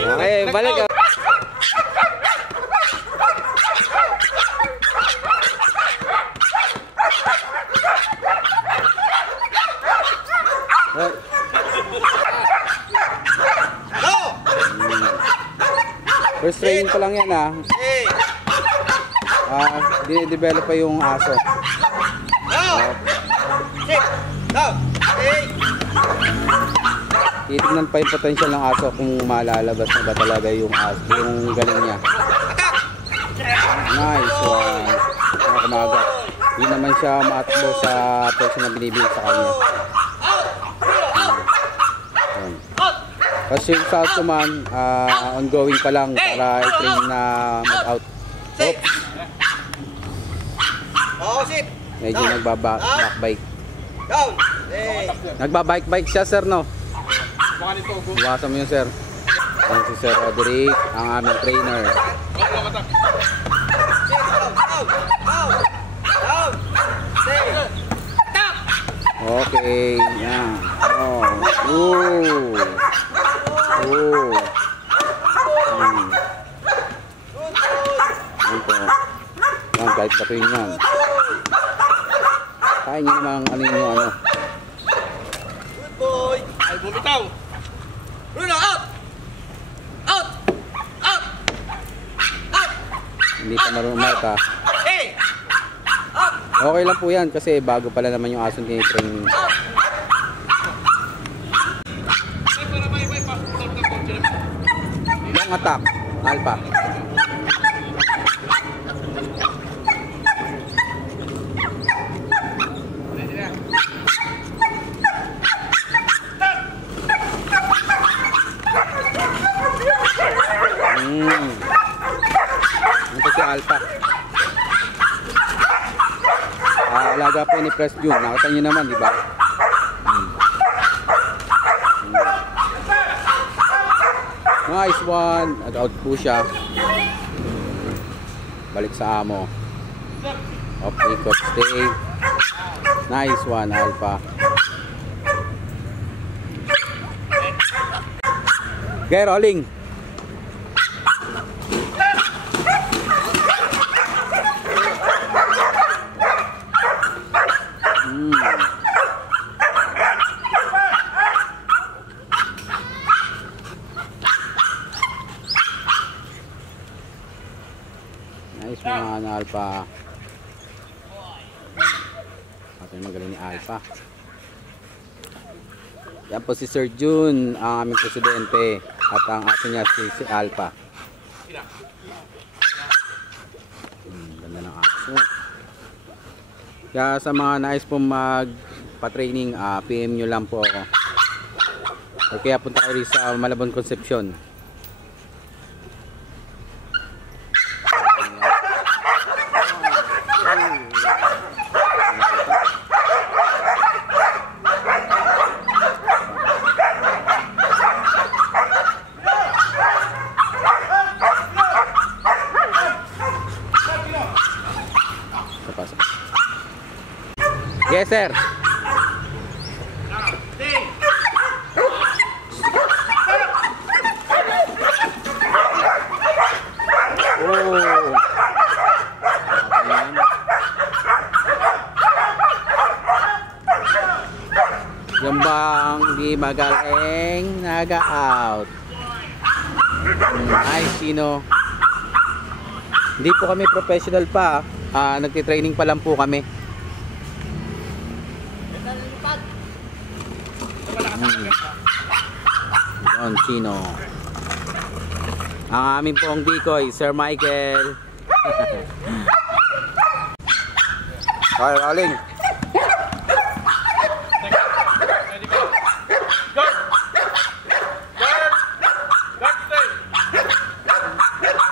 Okay, balik ka. First training pa lang yan dine-develop pa yung aso. Titignan pa yung potential ng aso kung malalabas na ba talaga yung aso, yung galing niya. Nice one. Nakamagat. Hindi naman siya matakbo sa person na binibigay sa kanya. Kasi yung South Command, ongoing pa lang para i-train na mag-out. Oops. Medyo nagbabike. Nagbabike siya, sir, no? Iwasan mo yun, sir. Yan si Sir Roderick, ang aming trainer. Okay, yan. Oh. Yan po. Yan, kahit patuin yan. Kaya nyo namang ano yung ano. Good boy! Ay, bumitaw! Bruno, out! Out! Out! Out! Hindi pa marunong mata. Okay lang po yan kasi bago pala naman yung asong tinitraining. Long attack, alpha. Ito si alpha. Alaga po ni Press June. Nakita nyo naman, di ba? Nice one. Nag-out po siya. Balik sa amo. Off ikot, stay. Nice one, alpha. Okay, rolling. Nice mga alpha. Ito yung magaling ni alpha. Yan po si Sir June, ang aming presidente. At ang aso niya si alpha. Ganda ng aso. Kaya sa mga nais po magpa-training, PM nyo lang po ako. O kaya punta kayo sa Malabon Concepcion. Yes, sir. Oh. Yan bang di magaling naga-out? Nice, sino? Hindi po kami professional pa. Nagtitraining pa lang po kami. Don Chino. Ang aming pong decoy, Sir Michael. Okay, rolling.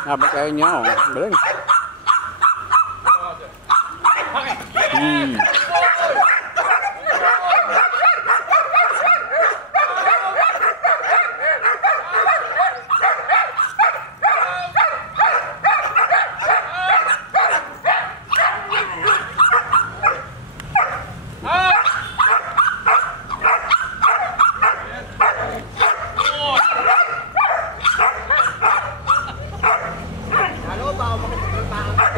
Dapat kayo nyo. Galing.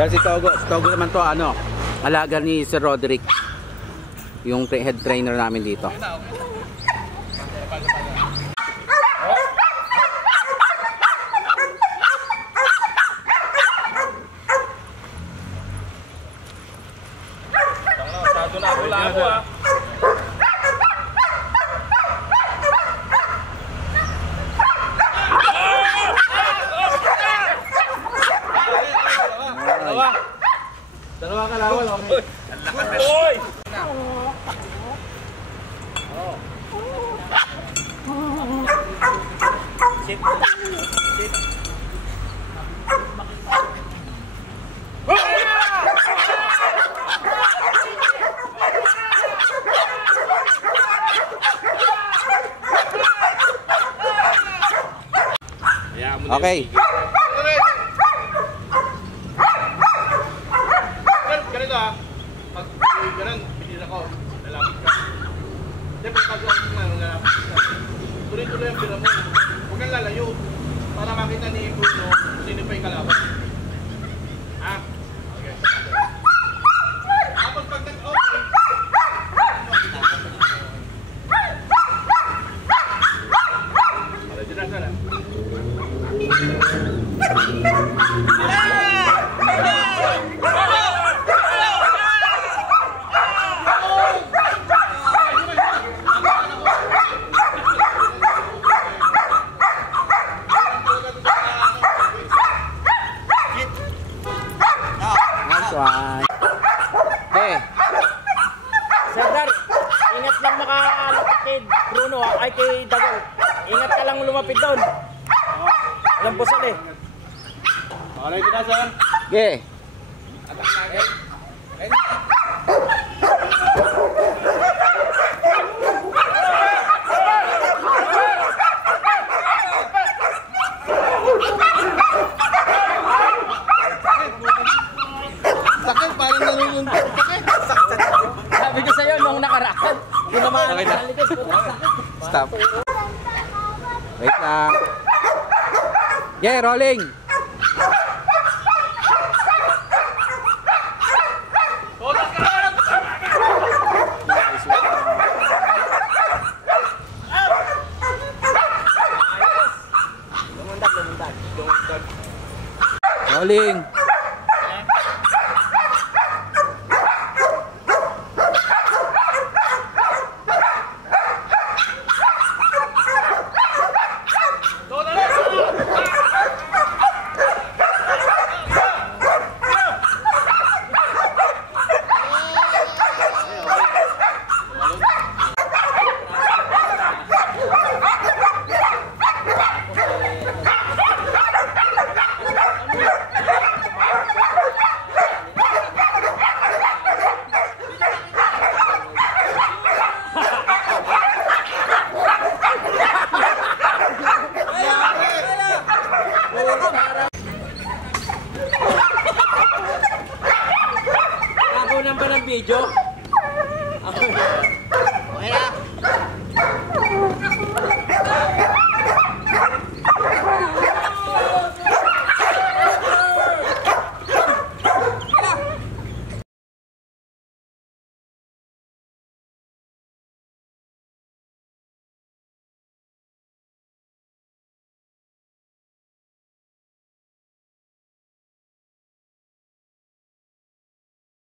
Kasi si Togo naman to, ano, alaga ni Sir Roderick. Yung head trainer namin dito. Masyado na ako labo ah. Dalawa ka lawal, okay. Ang lakas na. Oy! Sit. Sit. Okay. Ganito ah. Pag ganun, pinila ko, lalapit ka. Hindi, pag ako lalapit ka. Tuloy-tuloy ang pila mo. Huwag kang lalayo. Para makita ni Bruno sino pa yung kalaban. Ha? Okay. Tapos pag nag-okay, para dyan na sana. Nice one. Hey. Sir Dar, ingat lang makalapit kay Bruno ay kay Dagol. Ingat ka lang lumapit doon. Alam po sila eh. Okay, kita sir. Okay. Sakit, parang nanununtok. Sabi ko sa'yo nung nakaraan, tinamaan Okay na. sa likod. Stop. Wait lang. Yeah, rolling. Rolling. Ako nang ba ng video?